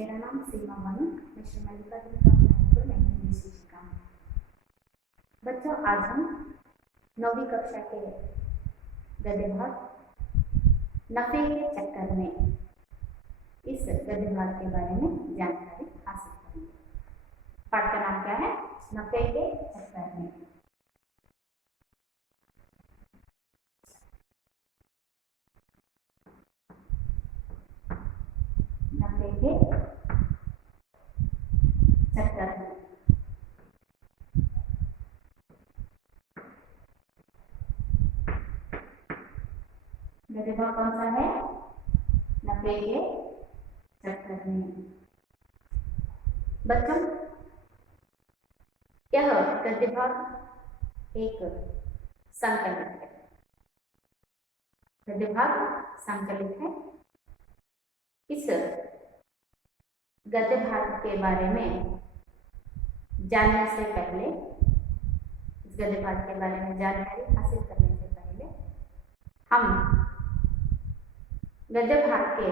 मेरा नाम सीमा बानू, मैं श्री मल्लिका देवी में हिंदी शिक्षिका हूँ। बच्चों, आज हम 9वीं कक्षा के गद्य भाग नफे के चक्कर में इस गद्य भाग के बारे में जानकारी हासिल करेंगे। पाठ का नाम क्या है? नफे के चक्कर में। नफे के चक्कर में। गद्य भाग कौन सा है? नफे के चक्कर में। बच्चों, यह गद्य भाग एक संकलित है। गद्य भाग संकलित है। इस गद्य भाग के बारे में जानने से पहले, इस गद्य भाग के बारे में जानकारी हासिल करने से पहले हम गद्य भाग के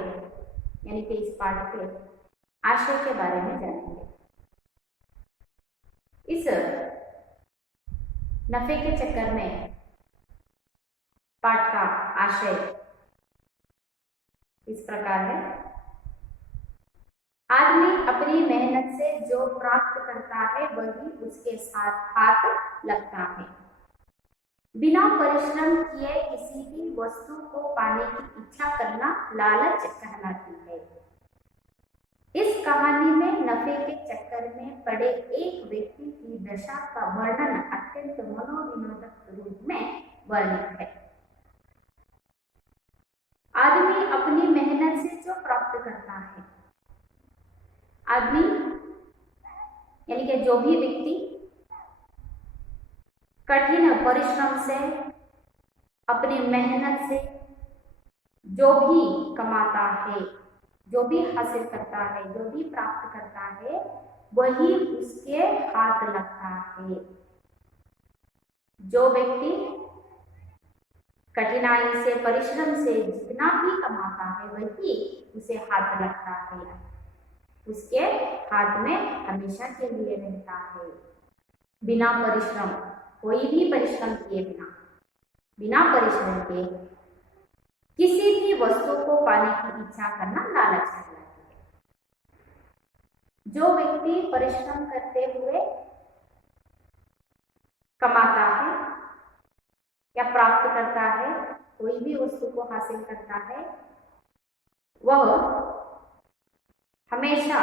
यानी कि इस पाठ के आशय के बारे में जानेंगे। इस नफे के चक्कर में पाठ का आशय इस प्रकार है। आदमी अपनी मेहनत से जो प्राप्त करता है वही उसके साथ हाथ लगता है। बिना परिश्रम किए किसी भी वस्तु को पाने की इच्छा करना लालच कहलाती है। इस कहानी में नफे के चक्कर में पड़े एक व्यक्ति की दशा का वर्णन अत्यंत मनोविनोदक रूप में वर्णित है। आदमी अपनी मेहनत से जो प्राप्त करता है, आदमी यानी कि जो भी व्यक्ति कठिन परिश्रम से, अपनी मेहनत से जो भी कमाता है, जो भी हासिल करता है, जो भी प्राप्त करता है, वही उसके हाथ लगता है। जो व्यक्ति कठिनाई से, परिश्रम से जितना भी कमाता है वही उसे हाथ लगता है, उसके हाथ में हमेशा के लिए रहता है। बिना परिश्रम, कोई भी परिश्रम किए बिना परिश्रम के किसी भी वस्तु को पाने की इच्छा करना लालच कहलाती है। जो व्यक्ति परिश्रम करते हुए कमाता है या प्राप्त करता है, कोई भी वस्तु को हासिल करता है, वह हमेशा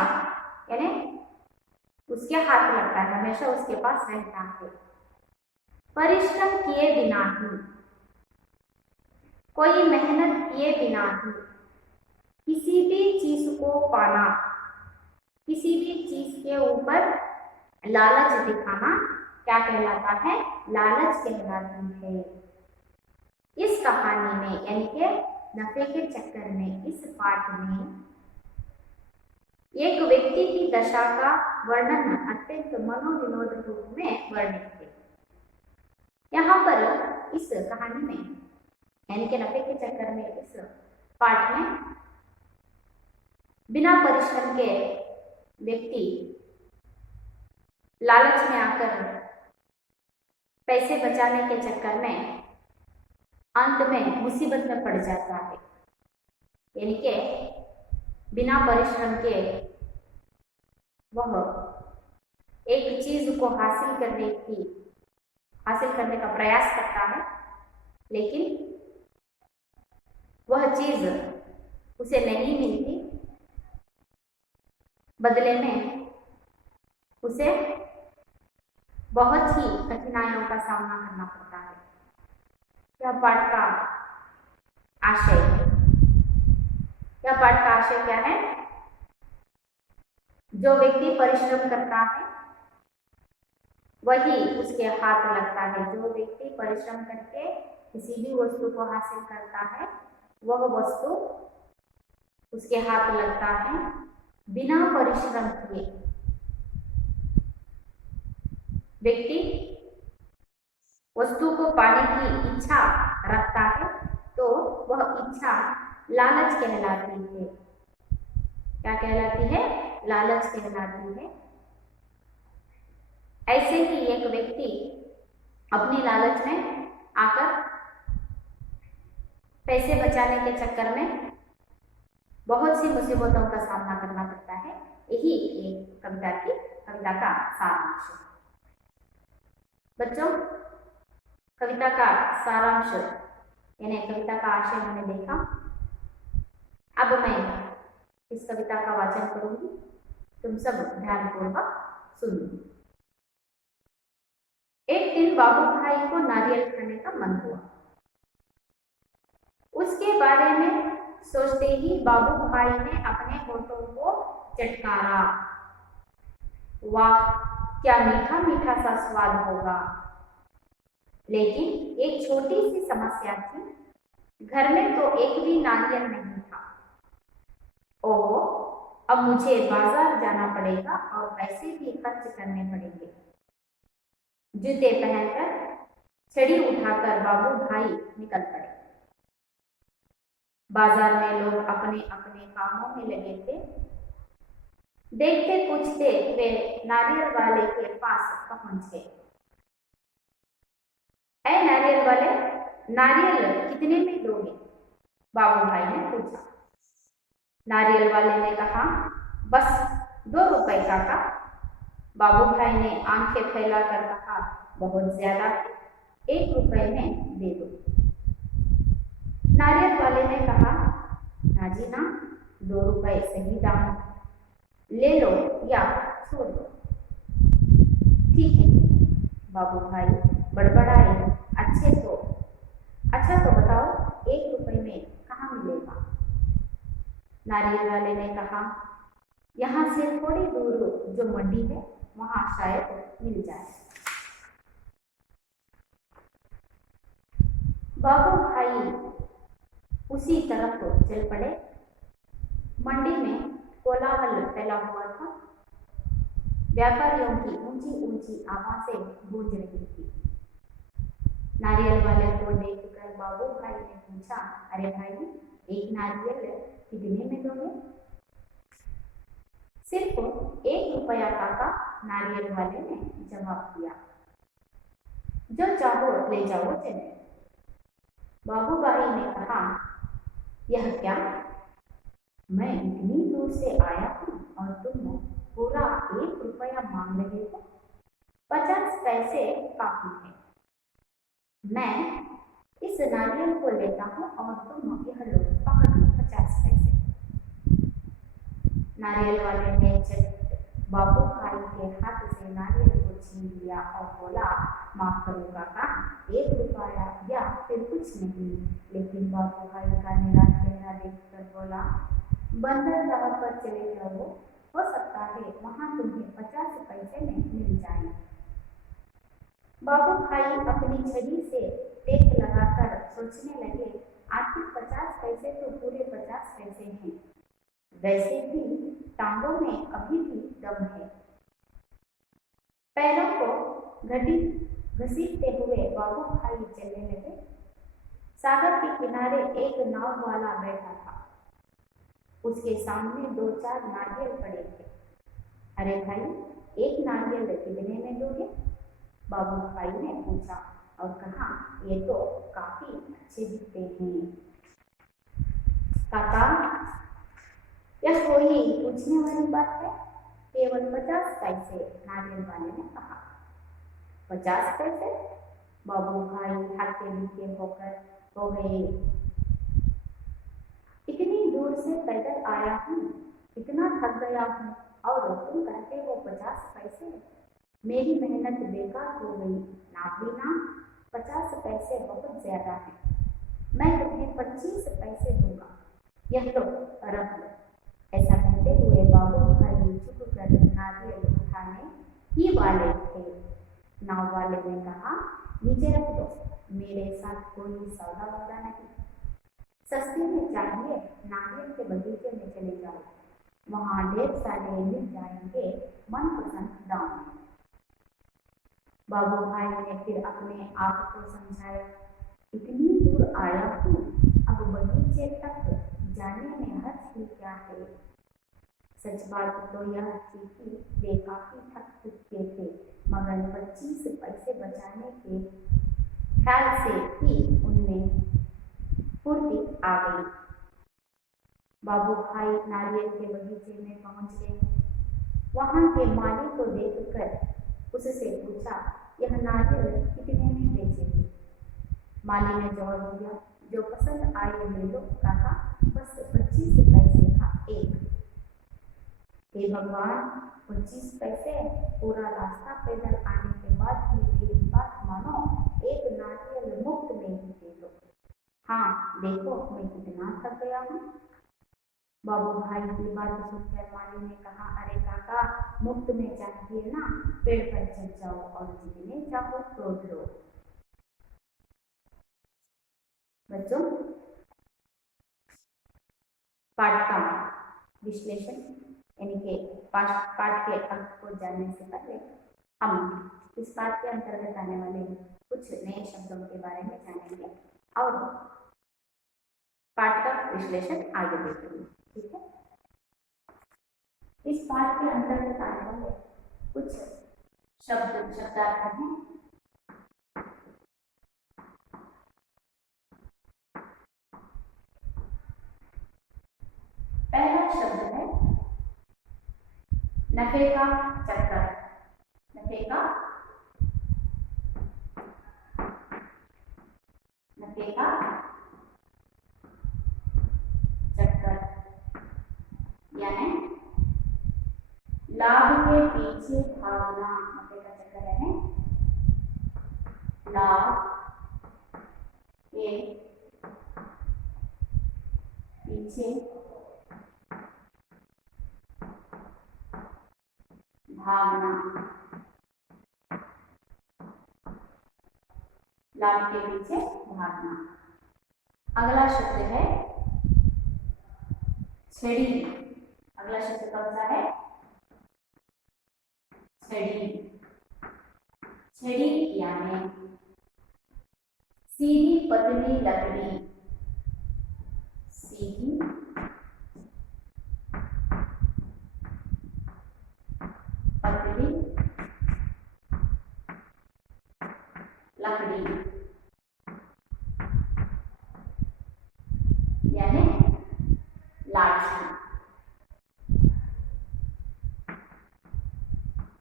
यानी उसके हाथ लगता है, हमेशा उसके पास रहता है। परिश्रम किए बिना ही, कोई मेहनत किए बिना ही किसी भी चीज को पाना, किसी भी चीज के ऊपर लालच दिखाना क्या कहलाता है? लालच कहलाती है। इस कहानी में यानी कि नफे के चक्कर में, इस पाठ में एक व्यक्ति की दशा का वर्णन अत्यंत मनोविनोद रूप में वर्णित है। यहाँ पर इस कहानी में यानी कि नफे के चक्कर में, इस पाठ में बिना परिश्रम के व्यक्ति लालच में आकर पैसे बचाने के चक्कर में अंत में मुसीबत में पड़ जाता है। यानी कि बिना परिश्रम के वह एक चीज को हासिल करने का प्रयास करता है, लेकिन वह चीज उसे नहीं मिलती। बदले में उसे बहुत ही कठिनाइयों का सामना करना पड़ता है। यह पाठ का आशय है। यह पाठ का आशय क्या है? जो व्यक्ति परिश्रम करता है वही उसके हाथ लगता है। जो व्यक्ति परिश्रम करके किसी भी वस्तु को हासिल करता है, वह वस्तु उसके हाथ लगता है। बिना परिश्रम किए व्यक्ति वस्तु को पाने की इच्छा रखता है, तो वह इच्छा लालच कहलाती है। क्या कहलाती है? लालच कहलाती है। ऐसे ही एक व्यक्ति अपनी लालच में आकर पैसे बचाने के चक्कर में बहुत सी मुसीबतों का सामना करना पड़ता है। यही एक कविता का सारांश है। बच्चों, कविता का सारांश यानी कविता का आशय हमने देखा। अब मैं इस कविता का वाचन करूंगी, तुम सब ध्यानपूर्वक सुनिए। एक दिन बाबू भाई को नारियल खाने का मन हुआ। उसके बारे में सोचते ही बाबू भाई ने अपने होठों को चटकारा। वाह, क्या मीठा मीठा सा स्वाद होगा। लेकिन एक छोटी सी समस्या थी, घर में तो एक भी नारियल नहीं था। ओहो, अब मुझे बाजार जाना पड़ेगा और पैसे भी खर्च करने पड़ेंगे। जूते पहनकर छड़ी उठाकर बाबू भाई निकल पड़े। बाजार में लोग अपने अपने कामों में लगे थे। देखते पूछते वे नारियल वाले के पास पहुंच गए। ऐ नारियल वाले, नारियल कितने में दोगे? बाबू भाई ने पूछा। नारियल वाले ने कहा, बस 2 रुपए काका। बाबू भाई ने आंखें फैलाकर कहा, बहुत ज्यादा है, 1 रुपए में दे दो। नारियल वाले ने कहा, ना जी ना, 2 रुपए सही दाम, ले लो या छोड़ दो। ठीक है, बाबू भाई बड़बड़ाए। अच्छा तो बताओ, 1 रुपए में कहाँ मिलेगा? नारियल वाले ने कहा, यहाँ से थोड़ी दूर जो मंडी है वहां शायद मिल जाए। बाबू भाई उसी तरफ चल पड़े। मंडी में कोलाहल फैला हुआ था। व्यापारियों की ऊंची ऊंची आवाजें गूंज रही थी। नारियल वाले को देखकर बाबू भाई ने पूछा, अरे भाई, एक नारियल कितने में दोगे? सिर्फ 1 रुपया काका, नारियल वाले ने जवाब दिया। जो चाहो ले जाओ चले। बाबू भाई ने कहा, यह क्या, मैं इतनी दूर से आया हूँ और तुम पूरा 1 रुपया मांग रहे हो? 50 पैसे काफी है। मैं इस नारियल को लेता हूँ और तुम यह लो, पकड़ लो 50 पैसे। नारियल वाले ने झट बाबू भाई के हाथ से नारियल को छीन लिया और बोला, माफ करो काका, 1 रुपया या फिर कुछ नहीं। लेकिन बाबू भाई का निराश चेहरा देखकर बोला, बंदर राह पर चले जाओ, हो सकता है वहां तुम्हें 50 पैसे में मिल जाए। बाबू भाई अपनी छड़ी से टेक लगाकर सोचने लगे, आखिर 50 पैसे तो पूरे 50 पैसे हैं। वैसे भी टांगों में अभी भी दम है। पैरों को घसीटते हुए बाबू भाई चलने लगे। सागर के किनारे एक नाव वाला बैठा था। उसके सामने 2-4 नारियल पड़े थे। अरे भाई, एक नारियल कितने में दोगे? बाबू भाई ने पूछा और कहा, ये तो काफी अच्छे दिखते हैं। काका, यह कोई पूछने वाली बात है, केवल 50 पैसे, नारियल वाले ने कहा। 50 पैसे? बाबू भाई हक्के बिक्के होकर हो गए। इतनी दूर से पैदल आया हूँ, इतना थक गया हूँ और तुम कहते हो 50 पैसे? मेरी मेहनत बेकार हो गई। ना भी ना, 50 पैसे बहुत ज्यादा है। मैं तुम्हें 25 पैसे दूंगा, यह लो, रख लो। ऐसा कहते हुए बाबू भाई झुक कर नारियल उठाने ही वाले थे। नाव वाले ने कहा, नीचे रख दो, मेरे साथ कोई सौदा वौदा नहीं। सस्ते में चाहिए, नारियल के बगीचे में चले जाओ, वहां ढेर सारे मिल जाएंगे मनपसंद दाम में। बाबू भाई ने फिर अपने आप को समझाया, इतनी दूर आया हूँ, अब बगीचे तक जाने में हर्ज ही क्या है। सच बात तो यह थी कि वे काफी थक चुके थे, मगर 25 पैसे बचाने के ख्याल से ही उनमें फुर्ती आ गई। बाबू भाई नारियल के बगीचे में पहुंच गए। वहां के माली को देखकर उससे पूछा, यह नारियल कितने में बेचे थे? माली ने जवाब दिया, जो पसंद आए ले लो। कहा, बस 25 पैसे का एक। हे भगवान, 25 पैसे? पूरा रास्ता पैदल आने के बाद भी मेरी बात मानो, एक नारियल मुफ्त में ही दे दो। हाँ देखो, मैं कितना थक गया हूँ। बाबू भाई की बात सुनकर माली ने कहा, अरे काका, मुफ्त में चाहिए ना, पेड़ पर चढ़ जाओ और जितने चाहो तोड़ लो। बच्चों, पाठ का विश्लेषण यानी कि पाठ के अंक को जानने से पहले हम इस पाठ के अंतर्गत आने वाले कुछ नए शब्दों के बारे में जानेंगे और पाठ का विश्लेषण आगे देखेंगे। ठीक है, इस पाठ के अंतर्गत आने वाले कुछ शब्दार्थ हैं। पहला शब्द है नफे का चक्कर। नफे का चक्कर यानी लाभ के पीछे भागना। नफे का चक्कर है लाभ के पीछे भागना। लाभ के पीछे भागना। अगला शब्द है छड़ी। अगला शब्द कौन सा है? छड़ी। छड़ी यानी सीधी पतली लकड़ी। सीधी पतली लकड़ी यानी लाठी।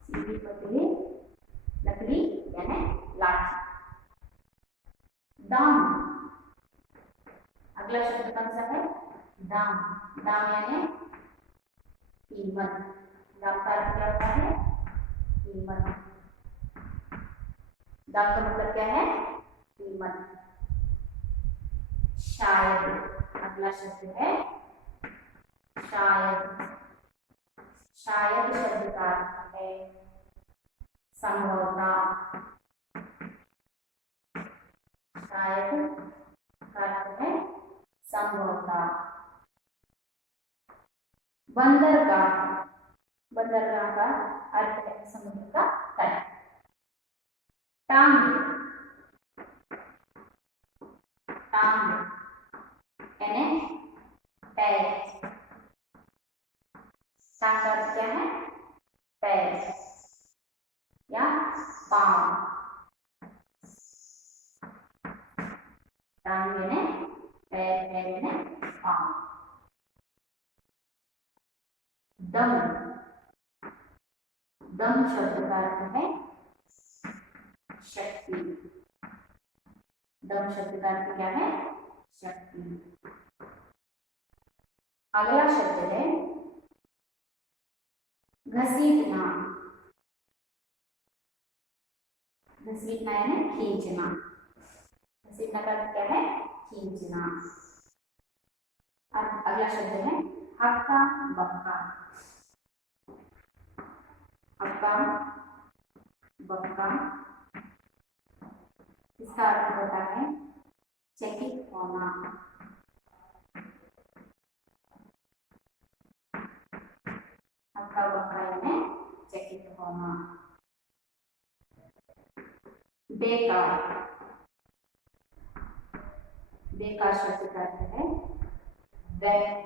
सीधी पतली लकड़ी यानी लाठी। दाम। अगला शब्द कौन सा है? दाम। दाम यानी कीमत। दाम का अर्थ क्या होता है? कीमत। दाम का मतलब क्या है? कीमत। शायद। अगला शब्द है शायद। शायद शब्द का अर्थ है संभवतः। शायद का अर्थ है संभवतः। बंदरगाह। बंदरगाह का अर्थ है समुद्र का तट। टांग। टांग यानी पैर। टांग का अर्थ क्या है? पैर या पांव। टांग यानी पैर, पैर यानी पांव। दम। दम शब्द का अर्थ है शक्ति। दम शब्द का अर्थ क्या है? शक्ति। अगला शब्द है घसीटना। घसीटना यानी खींचना। घसीटना का अर्थ क्या है? खींचना। अगला शब्द है हक्का बक्का। हक्का बक्का इसका अर्थ होता है चकित होना। हक्का बक्का यानी चकित होना। बेकार। बेकार शब्द का अर्थ है व्यर्थ।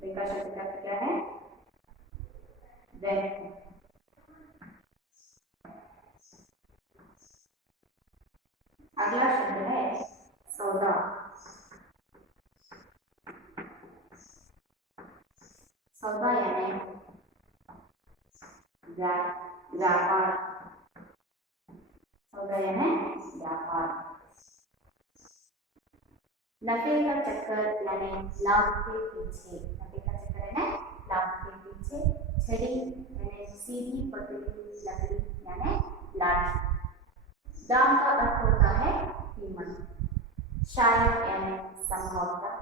बेकार शब्द का अर्थ क्या है? व्यर्थ। अगला शब्द है सौदा। सौदा यानी व्यापार। सौदा यानी व्यापार। नफे का चक्कर यानी लाभ के पीछे। नफे का चक्कर यानी लाभ के पीछे। छड़ी यानी सीधी पतली लकड़ी यानी लाठी। दाम का अर्थ होता है कीमत। शायद यानी संभवतः।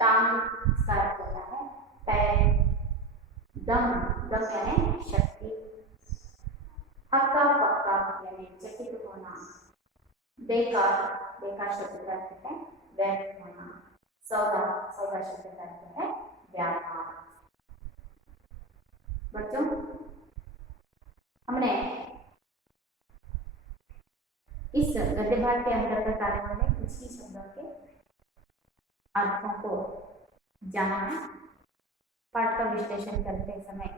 टांग का अर्थ होता है पैर। दम यानी शक्ति। हक्का पक्का यानी चकित होना। बेकार शब्द का अर्थ है व्यर्थ होना। सौदा शब्द का अर्थ है व्यापार। बच्चों, हमने इस गद्य भाग के अंतर्गत आने वाले कुछ ही शब्दों के अर्थों को जाना है। पाठ का विश्लेषण करते समय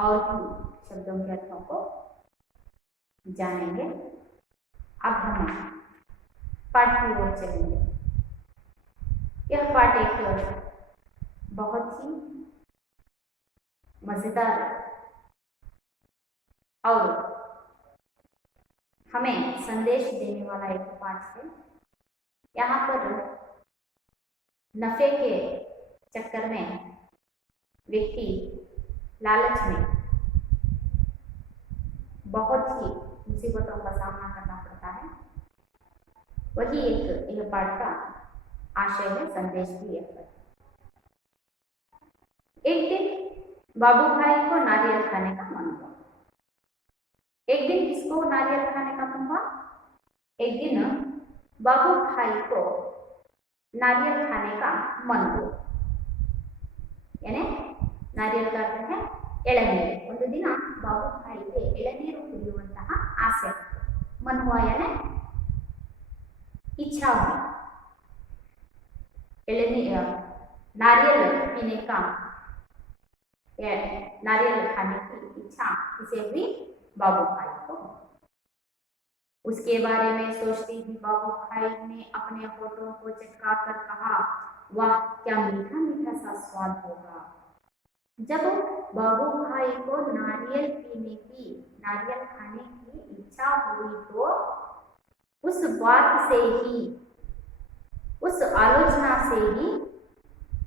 और भी शब्दों के अर्थों को जानेंगे। अब हम पाठ की ओर चलेंगे। यह पाठ एक बहुत ही मजेदार और हमें संदेश देने वाला एक पाठ है। यहाँ पर नफे के चक्कर में व्यक्ति लालच में बहुत ही मुसीबतों का सामना करना पड़ता है। वही एक यह पाठ का आशय है, संदेश भी है। एक दिन बाबू भाई को नारियल खाने का मन हुआ। एक दिन किसको नारियल खाने का मन हुआ? एक दिन बाबू भाई को नारियल खाने का मन हुआ। यानी नारियल का अर्थ है ಎಳನೀರು। ಒಂದು ದಿನ ಬಾಬು ಭಾಯಿಗೆ ಎಳನೀರು ಕುಡಿಯುವಂತಹ ಆಸೆ मन हुआ यानी इच्छा हुई। नारियल पीने का, नारियल खाने की इच्छा किसे हुई? बाबू भाई को। उसके बारे में सोचते ही बाबू भाई ने अपने होठों को चटका कर कहा, वाह क्या मीठा मीठा सा स्वाद होगा। जब बाबू भाई को नारियल पीने की, नारियल खाने की इच्छा हुई तो उस बात से ही, उस आलोचना से ही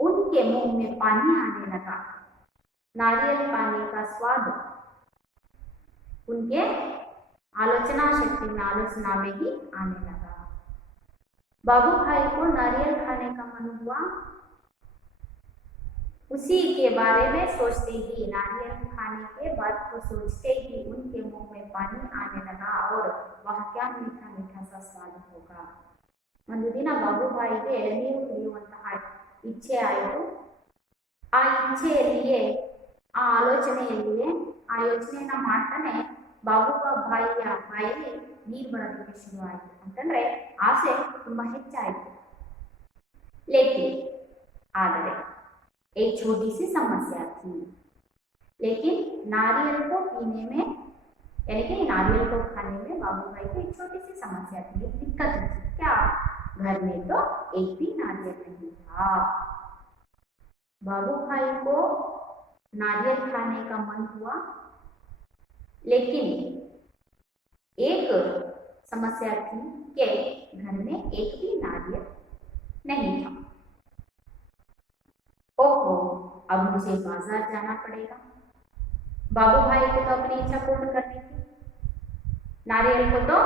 उनके मुंह में पानी आने लगा। नारियल पानी का स्वाद उनके आलोचना शक्ति में, आलोचना में ही आने लगा। बाबू भाई को नारियल खाने का मन हुआ। उसी के बारे में सोचते ही, नारियल खाने के बाद को सोचते ही उनके मुंह में पानी आने लगा और वह क्या मीठा मीठा सा स्वाद होगा। ಒಂದು ದಿನ ಬಾಬು ಭಾಯಿಗೆ ಎಳನೀರು ಕುಡಿಯುವಂತಹ ಇಚ್ಛೆ ಆಯಿತು। ಆ ಇಚ್ಛೆಯಲ್ಲಿಯೇ, ಆ ಆಲೋಚನೆಯಲ್ಲಿಯೇ, ಆ ಯೋಚನೆಯನ್ನ ಮಾಡ್ತಾನೆ ಬಾಬು ಭಾಯಿಯ ಬಾಯಲ್ಲಿ ನೀರು ಬರೋದಕ್ಕೆ ಶುರು ಆಯಿತು। ಅಂತಂದ್ರೆ ಆಸೆ ತುಂಬಾ ಹೆಚ್ಚಾಯಿತು। ಲೇಕಿನ್ ಆದರೆ एक छोटी सी समस्या थी। लेकिन नारियल को पीने में, यानी कि नारियल को खाने में बाबू भाई को एक छोटी सी समस्या थी, एक दिक्कत थी। क्या? घर में तो एक भी नारियल नहीं था। बाबू भाई को नारियल खाने का मन हुआ, लेकिन एक समस्या थी कि घर में एक भी नारियल नहीं था। ओहो, अब मुझे बाजार जाना पड़ेगा। बाबू भाई को तो अपनी इच्छा पूर्ण करनी थी। नारियल को तो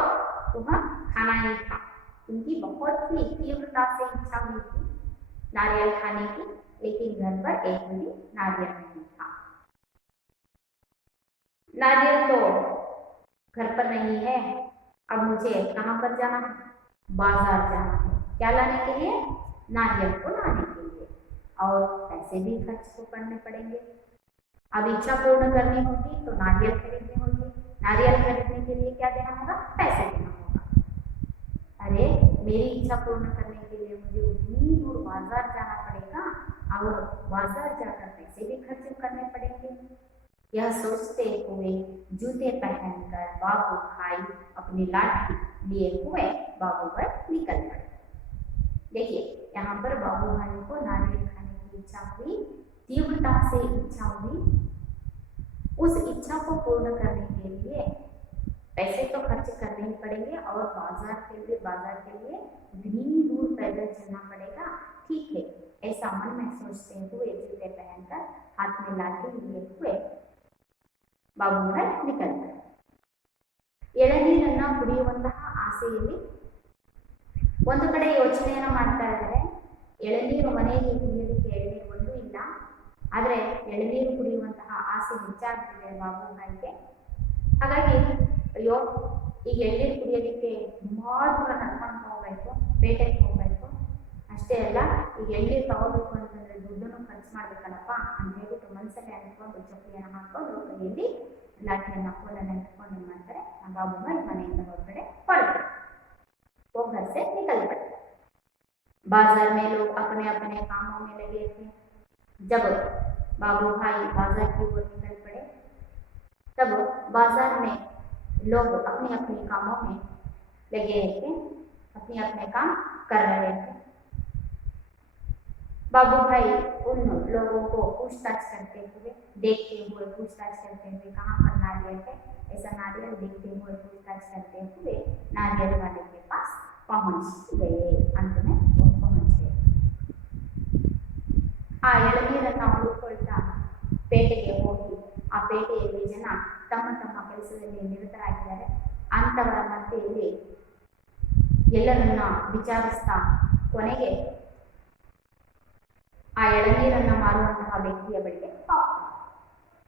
वह खाना ही था। उनकी बहुत ही तीव्रता से इच्छा हुई थी नारियल खाने की, लेकिन घर पर एक भी नारियल नहीं था। नारियल तो घर पर नहीं है, अब मुझे कहाँ पर जाना है? बाजार जाना है। क्या लाने के लिए? नारियल को लाने के लिए। और पैसे भी खर्च को करने पड़ेंगे। अब इच्छा पूर्ण करनी होगी तो नारियल खरीदनी होगी। नारियल खरीदने के लिए क्या देना होगा? पैसे देना होगा। अरे मेरी इच्छा पूर्ण करने के लिए मुझे उतनी दूर बाजार जाना पड़ेगा, और बाजार जाकर पैसे भी खर्च करने पड़ेंगे। यह सोचते हुए जूते पहनकर बाबू भाई अपनी लाठी लिए हुए बाबू पर निकल पड़े। देखिए यहाँ पर बाबू भाई को नारियल खाने की इच्छा हुई, तीव्रता से इच्छा हुई। उस इच्छा को पूर्ण करने के लिए पैसे तो खर्च करने ही पड़ेंगे और बाजार के लिए उतनी दूर पैदल चलना पड़ेगा। ठीक है, ऐसा मन में सोचते हुए जूते पहनकर हाथ में लाठी लिए हुए बाबू भाई निकल पड़े। ಎಳನೀರನ್ನ ಕುಡಿಯುವಂತಹ ಆಸೆಯಲ್ಲಿ ಒಂದು ಕಡೆ ಯೋಚನೆಯನ್ನು ಮಾಡ್ತಾ ಇದ್ದಾರೆ. ಎಳನೀರು ಮನೆಯಲ್ಲಿ ಕುಡಿಯೋದಕ್ಕೆ ಎಳನೀರು ಒಂದೂ ಇಲ್ಲ, ಆದರೆ ಎಳನೀರು ಕುಡಿಯುವಂತಹ ಆಸೆ ಹೆಚ್ಚಾಗ್ತಿದೆ ಬಾಬು ಭಾಯಿಗೆ. ಹಾಗಾಗಿ ಅಯ್ಯೋ ಈಗ ಎಳನೀರು ಕುಡಿಯೋದಕ್ಕೆ ತುಂಬಾ ದೂರ ನಡ್ಕೊಂಡು ಹೋಗ್ಬೇಕು, ಪೇಟೆಗೆ ಹೋಗ್ಬೇಕು, ಅಷ್ಟೇ ಅಲ್ಲ ಈಗ ಎಳನೀರು ತಗೋಬೇಕು ಅಂತಂದ್ರೆ ದುಡ್ಡನ್ನು ಖರ್ಚು ಮಾಡ್ಬೇಕಲ್ಲಪ್ಪ ಅಂತ ಹೇಳ್ಬಿಟ್ಟು ಮನಸ್ಸಲ್ಲಿ ಅಂದ್ಕೊಂಡು ಚಪ್ಪಲಿಯನ್ನು ಹಾಕೊಂಡು ಕೈಯಲ್ಲಿ लाठियाँ कोलने इट्ಕೊಂಡು ಏನು ಮಾಡ್ತಾರೆ, बाबू भाई ಮನೆಯಿಂದ ಹೊರಗಡೆ ಹೊರಟರು. वो घर से निकल पड़े। बाजार में लोग अपने अपने कामों में लगे थे। जब बाबू भाई बाजार की ओर निकल पड़े तब बाजार में लोग अपने अपने कामों में लगे थे, अपने अपने काम कर रहे थे। बाबू भाई उन लोगों को पूछताछ करते हुए देखते हुए पूछताछ करते हुए कहाँ पर नारियल है, ऐसा नारियल देखते हुए पूछताछ करते हुए नारियल वाले के पास पहुंच गए। अंत में वो पहुंच गए। ಆ ಎಳನೀರನ್ನು ಹುಡುಕೊಳ್ತಾ ಪೇಟೆಗೆ ಹೋಗಿ ಆ ಪೇಟೆಯಲ್ಲಿ ಜನ ತಮ್ಮ ತಮ್ಮ ಕೆಲಸದಲ್ಲಿ ನಿರತರಾಗಿದ್ದಾರೆ. ಅಂತವರ ಮಧ್ಯೆಯಲ್ಲಿ ಎಲ್ಲರನ್ನ ವಿಚಾರಿಸ್ತಾ ಕೊನೆಗೆ आ एळनीरನ್ನ मारुವಂತಹ व्यक्तिಯ ಬಳಿಗೆ